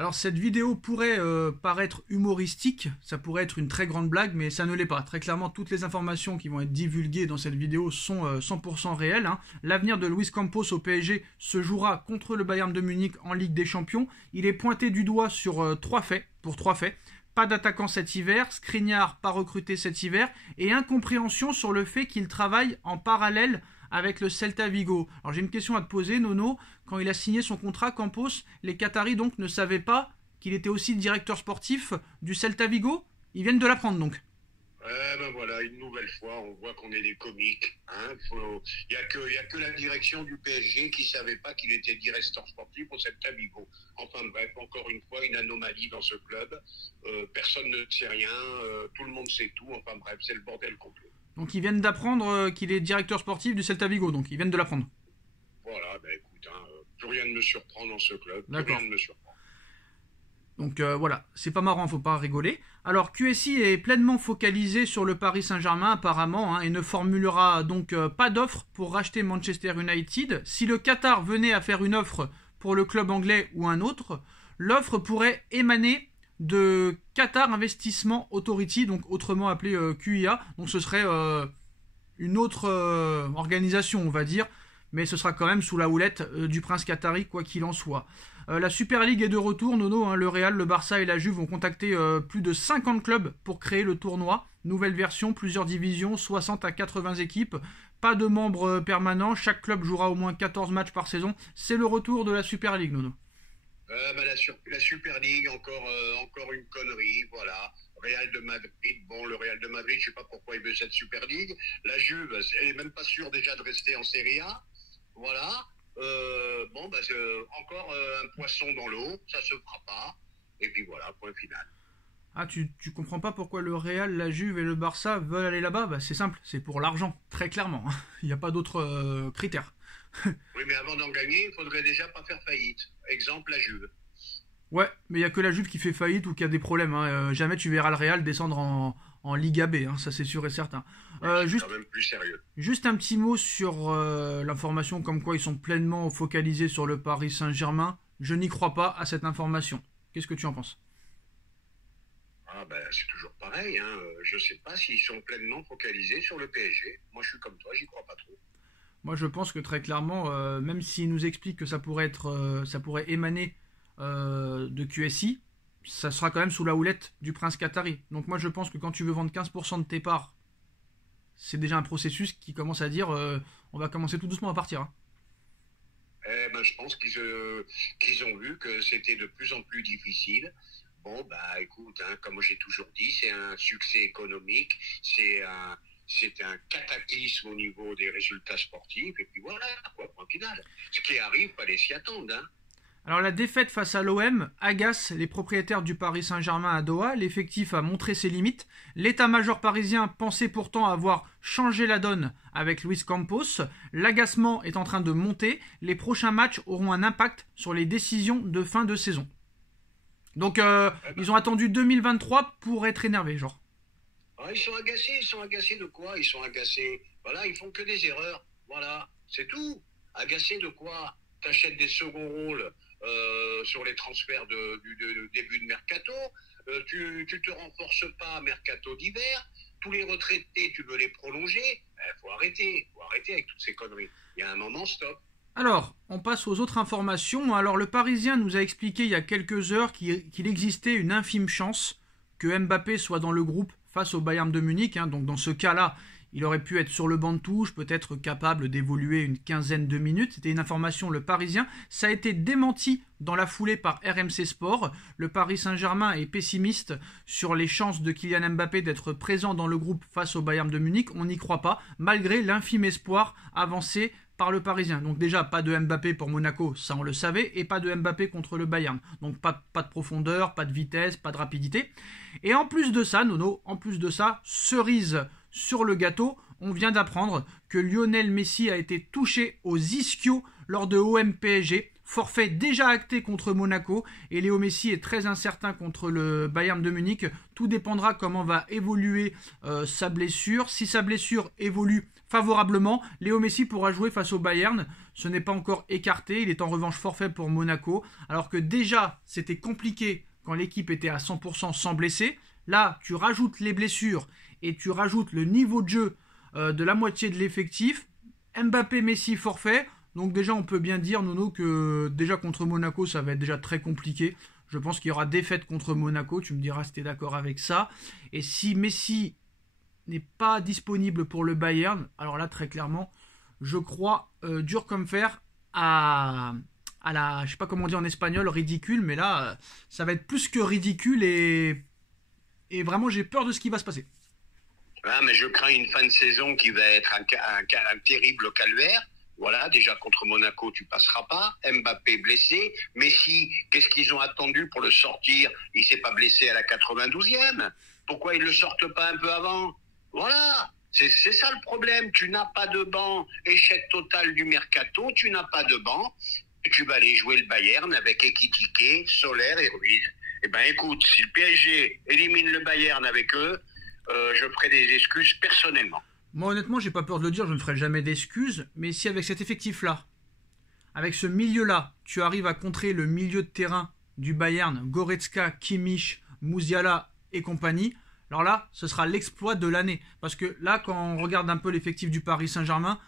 Alors cette vidéo pourrait paraître humoristique, ça pourrait être une très grande blague, mais ça ne l'est pas. Très clairement, toutes les informations qui vont être divulguées dans cette vidéo sont 100% réelles. L'avenir de Luis Campos au PSG se jouera contre le Bayern de Munich en Ligue des Champions. Il est pointé du doigt sur trois faits. Pas d'attaquant cet hiver, Skriniar pas recruté cet hiver, et incompréhension sur le fait qu'il travaille en parallèle avec le Celta Vigo. Alors j'ai une question à te poser, Nono. Quand il a signé son contrat, Campos, les Qataris donc ne savaient pas qu'il était aussi directeur sportif du Celta Vigo. Ils viennent de l'apprendre donc. Ben voilà, une nouvelle fois, on voit qu'on est des comiques. Il n'y a que la direction du PSG qui ne savait pas qu'il était directeur sportif au Celta Vigo. Enfin bref, encore une fois, une anomalie dans ce club. Personne ne sait rien, tout le monde sait tout. Enfin bref, c'est le bordel complet. Donc ils viennent d'apprendre qu'il est directeur sportif du Celta Vigo, donc ils viennent de l'apprendre. Voilà, ben écoute, plus rien ne me surprend dans ce club, plus D'accord. rien ne me surprend. Donc voilà, c'est pas marrant, faut pas rigoler. Alors QSI est pleinement focalisé sur le Paris Saint-Germain apparemment, et ne formulera donc pas d'offre pour racheter Manchester United. Si le Qatar venait à faire une offre pour le club anglais ou un autre, l'offre pourrait émaner de Qatar Investissement Authority, donc autrement appelé QIA. Donc ce serait une autre organisation, on va dire, mais ce sera quand même sous la houlette du prince qatari, quoi qu'il en soit. La Super League est de retour, Nono. Le Real, le Barça et la Juve ont contacté plus de 50 clubs pour créer le tournoi. Nouvelle version, plusieurs divisions, 60 à 80 équipes. Pas de membres permanents, chaque club jouera au moins 14 matchs par saison. C'est le retour de la Super League, Nono. La Super League, encore une connerie, voilà. Real de Madrid, le Real de Madrid, je sais pas pourquoi il veut cette Super League. La Juve, elle est même pas sûre déjà de rester en Serie A. Voilà. Encore un poisson dans l'eau, ça se fera pas. Et puis voilà, point final. Ah, tu comprends pas pourquoi le Real, la Juve et le Barça veulent aller là-bas? Bah c'est simple, c'est pour l'argent, très clairement. Il n'y a pas d'autres critères. Oui, mais avant d'en gagner, il faudrait déjà pas faire faillite. Exemple, la Juve. Ouais, mais il n'y a que la Juve qui fait faillite ou qui a des problèmes. Jamais tu verras le Real descendre en Liga B, ça c'est sûr et certain. C'est quand même plus sérieux. Juste un petit mot sur l'information comme quoi ils sont pleinement focalisés sur le Paris Saint-Germain. Je n'y crois pas à cette information. Qu'est-ce que tu en penses? C'est toujours pareil. Je sais pas s'ils sont pleinement focalisés sur le PSG. Moi, je suis comme toi, j'y crois pas trop. Moi, je pense que très clairement, même s'ils nous expliquent que ça pourrait émaner de QSI, ça sera quand même sous la houlette du prince qatari. Donc moi, je pense que quand tu veux vendre 15% de tes parts, c'est déjà un processus qui commence à dire on va commencer tout doucement à partir. Je pense qu'ils ont vu que c'était de plus en plus difficile. Écoute, comme j'ai toujours dit, c'est un succès économique, c'est un cataclysme au niveau des résultats sportifs, et puis voilà, point final. Ce qui arrive, fallait s'y attendre. Alors la défaite face à l'OM agace les propriétaires du Paris Saint-Germain à Doha. L'effectif a montré ses limites. L'état-major parisien pensait pourtant avoir changé la donne avec Luis Campos. L'agacement est en train de monter. Les prochains matchs auront un impact sur les décisions de fin de saison. Donc ils ont attendu 2023 pour être énervés, genre. Ils sont agacés de quoi? Ils sont agacés, voilà, ils font que des erreurs, voilà, c'est tout. Agacés de quoi? T'achètes des seconds rôles sur les transferts de début de mercato, tu te renforces pas mercato d'hiver, tous les retraités tu veux les prolonger, faut arrêter avec toutes ces conneries. Il y a un moment, stop. Alors, on passe aux autres informations. Alors, le Parisien nous a expliqué il y a quelques heures qu'il existait une infime chance que Mbappé soit dans le groupe face au Bayern de Munich. Donc, dans ce cas-là, il aurait pu être sur le banc de touche, peut-être capable d'évoluer une quinzaine de minutes. C'était une information, le Parisien. Ça a été démenti dans la foulée par RMC Sport. Le Paris Saint-Germain est pessimiste sur les chances de Kylian Mbappé d'être présent dans le groupe face au Bayern de Munich. On n'y croit pas, malgré l'infime espoir avancé par le Parisien. Donc déjà, pas de Mbappé pour Monaco, ça on le savait, et pas de Mbappé contre le Bayern. Donc pas de profondeur, pas de vitesse, pas de rapidité. Et en plus de ça, Nono, cerise sur le gâteau, on vient d'apprendre que Lionel Messi a été touché aux ischios lors de OM PSG. Forfait déjà acté contre Monaco, et Léo Messi est très incertain contre le Bayern de Munich. Tout dépendra comment va évoluer sa blessure. Si sa blessure évolue favorablement. Léo Messi pourra jouer face au Bayern. Ce n'est pas encore écarté. Il est en revanche forfait pour Monaco. Alors que déjà, c'était compliqué quand l'équipe était à 100% sans blessé. Là, tu rajoutes les blessures et tu rajoutes le niveau de jeu de la moitié de l'effectif. Mbappé, Messi, forfait. Donc déjà, on peut bien dire, Nono, que déjà contre Monaco, ça va être déjà très compliqué. Je pense qu'il y aura défaite contre Monaco. Tu me diras si tu es d'accord avec ça. Et si Messi n'est pas disponible pour le Bayern, alors là, très clairement, je crois dur comme fer à la, je sais pas comment on dit en espagnol, ridicule, mais là, ça va être plus que ridicule et vraiment, j'ai peur de ce qui va se passer. Ah, mais je crains une fin de saison qui va être un terrible calvaire. Voilà, déjà contre Monaco, tu passeras pas. Mbappé blessé. Messi, qu'est-ce qu'ils ont attendu pour le sortir? Il s'est pas blessé à la 92e. Pourquoi ils le sortent pas un peu avant? Voilà, c'est ça le problème. Tu n'as pas de banc. Échec total du mercato. Tu n'as pas de banc. Tu vas aller jouer le Bayern avec Ekitike, Soler et Ruiz. Eh ben écoute, si le PSG élimine le Bayern avec eux, je ferai des excuses personnellement. Moi, honnêtement, j'ai pas peur de le dire, je ne ferai jamais d'excuses. Mais si avec cet effectif-là, avec ce milieu-là, tu arrives à contrer le milieu de terrain du Bayern, Goretzka, Kimmich, Musiala et compagnie, alors là, ce sera l'exploit de l'année. Parce que là, quand on regarde un peu l'effectif du Paris Saint-Germain,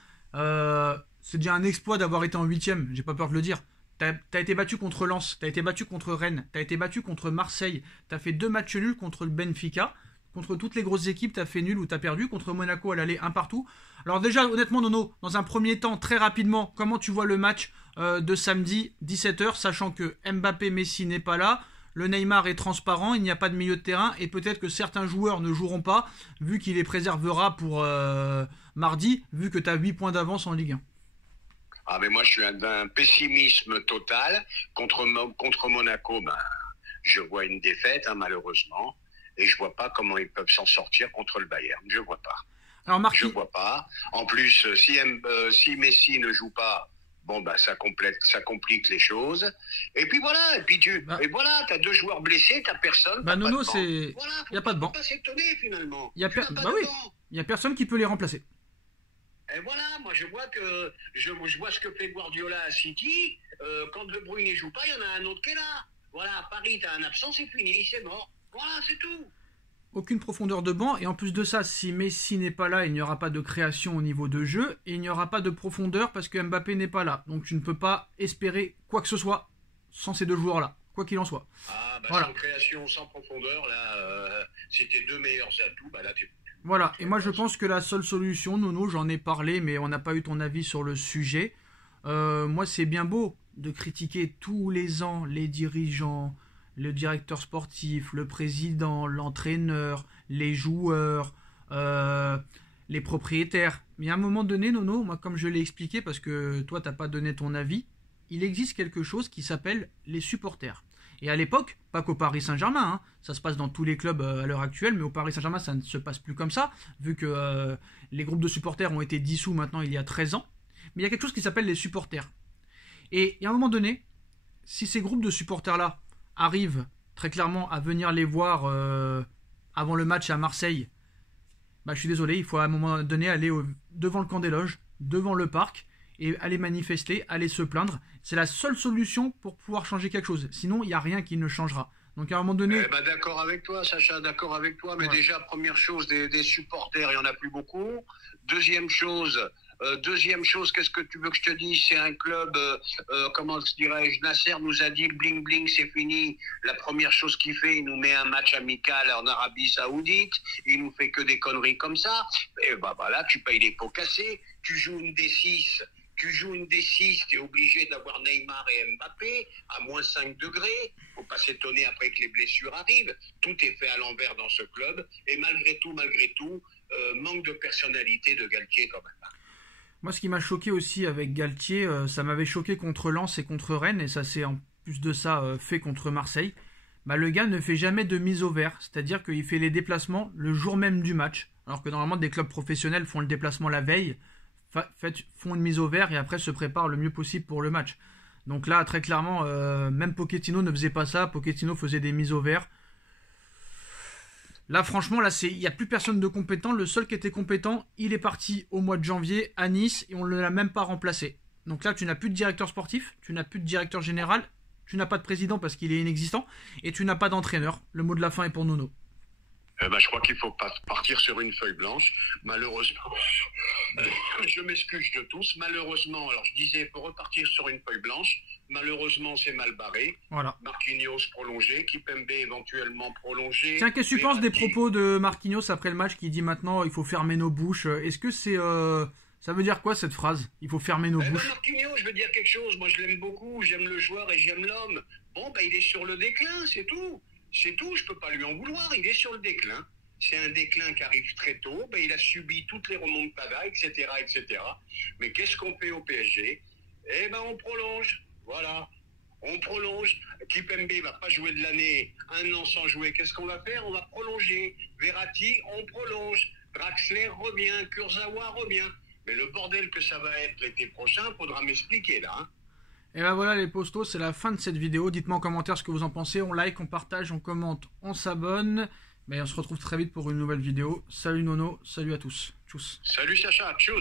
c'est déjà un exploit d'avoir été en 8ème, j'ai pas peur de le dire. T'as été battu contre Lens, t'as été battu contre Rennes, t'as été battu contre Marseille, t'as fait 2 matchs nuls contre le Benfica. Contre toutes les grosses équipes, t'as fait nul ou t'as perdu. Contre Monaco, à l'aller, un partout. Alors déjà, honnêtement, Nono, dans un premier temps, très rapidement, comment tu vois le match de samedi, 17h, sachant que Mbappé, Messi n'est pas là, le Neymar est transparent, il n'y a pas de milieu de terrain, et peut-être que certains joueurs ne joueront pas, vu qu'il les préservera pour mardi, vu que t'as 8 points d'avance en Ligue 1. Ah, mais moi, je suis d'un pessimisme total. Contre Monaco, ben, je vois une défaite, hein, malheureusement. Et je vois pas comment ils peuvent s'en sortir contre le Bayern. Je vois pas. Alors Je vois pas. En plus, si Messi ne joue pas, bon bah ça complique les choses. Et puis voilà. Et puis t'as 2 joueurs blessés, t'as personne. Bah Nono, c'est. Voilà, y a pas de banc. Pas s'étonner finalement. Bah oui. Il y a personne qui peut les remplacer. Et voilà, moi je vois ce que fait Guardiola à City. Quand De Bruyne ne joue pas, il y en a un autre qui est là. Voilà, à Paris, t'as un absent, c'est fini, c'est mort. Voilà, c'est tout. Aucune profondeur de banc, et en plus de ça, si Messi n'est pas là, il n'y aura pas de création au niveau de jeu, et il n'y aura pas de profondeur parce que Mbappé n'est pas là. Donc tu ne peux pas espérer quoi que ce soit sans ces 2 joueurs-là, quoi qu'il en soit. Ah, bah voilà. Sans création, sans profondeur, là, si tes 2 meilleurs atouts, bah là t'es... Voilà, et moi je pense que la seule solution, Nono, j'en ai parlé, mais on n'a pas eu ton avis sur le sujet. Moi c'est bien beau de critiquer tous les ans les dirigeants, le directeur sportif, le président, l'entraîneur, les joueurs, les propriétaires. Mais à un moment donné, Nono, moi comme je l'ai expliqué, parce que toi t'as pas donné ton avis, il existe quelque chose qui s'appelle les supporters. Et à l'époque, pas qu'au Paris Saint-Germain, hein, ça se passe dans tous les clubs à l'heure actuelle, mais au Paris Saint-Germain ça ne se passe plus comme ça, vu que les groupes de supporters ont été dissous maintenant il y a 13 ans. Mais il y a quelque chose qui s'appelle les supporters. Et à un moment donné, si ces groupes de supporters-là arrivent très clairement à venir les voir avant le match à Marseille, bah, je suis désolé, il faut à un moment donné aller devant le camp des loges, devant le parc, et aller manifester, aller se plaindre. C'est la seule solution pour pouvoir changer quelque chose. Sinon, il n'y a rien qui ne changera. Donc à un moment donné... d'accord avec toi, Sacha, d'accord avec toi. Mais déjà, première chose, des supporters, il n'y en a plus beaucoup. Deuxième chose, qu'est-ce que tu veux que je te dise? C'est un club, comment dirais-je, Nasser nous a dit le bling bling, c'est fini. La première chose qu'il fait, il nous met un match amical en Arabie Saoudite. Il nous fait que des conneries comme ça. Et bah là, tu payes les pots cassés. Tu joues une D6. Tu es obligé d'avoir Neymar et Mbappé à moins 5 degrés. Faut pas s'étonner après que les blessures arrivent. Tout est fait à l'envers dans ce club. Et malgré tout, manque de personnalité de Galtier quand même. Moi, ce qui m'a choqué aussi avec Galtier, ça m'avait choqué contre Lens et contre Rennes, et ça s'est en plus de ça fait contre Marseille. Bah, le gars ne fait jamais de mise au vert, c'est-à-dire qu'il fait les déplacements le jour même du match, alors que normalement des clubs professionnels font le déplacement la veille, font une mise au vert et après se préparent le mieux possible pour le match. Donc là, très clairement, même Pochettino ne faisait pas ça. Pochettino faisait des mises au vert. Là, franchement, là, il n'y a plus personne de compétent. Le seul qui était compétent, il est parti au mois de janvier à Nice et on ne l'a même pas remplacé. Donc là, tu n'as plus de directeur sportif, tu n'as plus de directeur général, tu n'as pas de président parce qu'il est inexistant et tu n'as pas d'entraîneur. Le mot de la fin est pour Nono. Je crois qu'il faut partir sur une feuille blanche. Malheureusement, je m'excuse de tous. Malheureusement, alors je disais, il faut repartir sur une feuille blanche. Malheureusement, c'est mal barré. Voilà. Marquinhos prolongé, Kipembe éventuellement prolongé. Tiens, qu'est-ce que tu penses des propos de Marquinhos après le match qui dit maintenant il faut fermer nos bouches? Est-ce que c'est... ça veut dire quoi cette phrase? Il faut fermer nos bouches. Marquinhos, je veux dire quelque chose. Moi, je l'aime beaucoup. J'aime le joueur et j'aime l'homme. Bon, il est sur le déclin, c'est tout. C'est tout, je peux pas lui en vouloir, il est sur le déclin. C'est un déclin qui arrive très tôt, il a subi toutes les remontadas, etc., etc. Mais qu'est-ce qu'on fait au PSG? On prolonge, voilà. On prolonge. Kipembe va pas jouer de l'année, 1 an sans jouer. Qu'est-ce qu'on va faire? On va prolonger. Verratti, on prolonge. Draxler revient, Kurzawa revient. Mais le bordel que ça va être l'été prochain, faudra m'expliquer là, hein. Et ben voilà les postos, c'est la fin de cette vidéo. Dites-moi en commentaire ce que vous en pensez. On like, on partage, on commente, on s'abonne. On se retrouve très vite pour une nouvelle vidéo. Salut Nono, salut à tous. Tchuss. Salut Sacha, tchuss.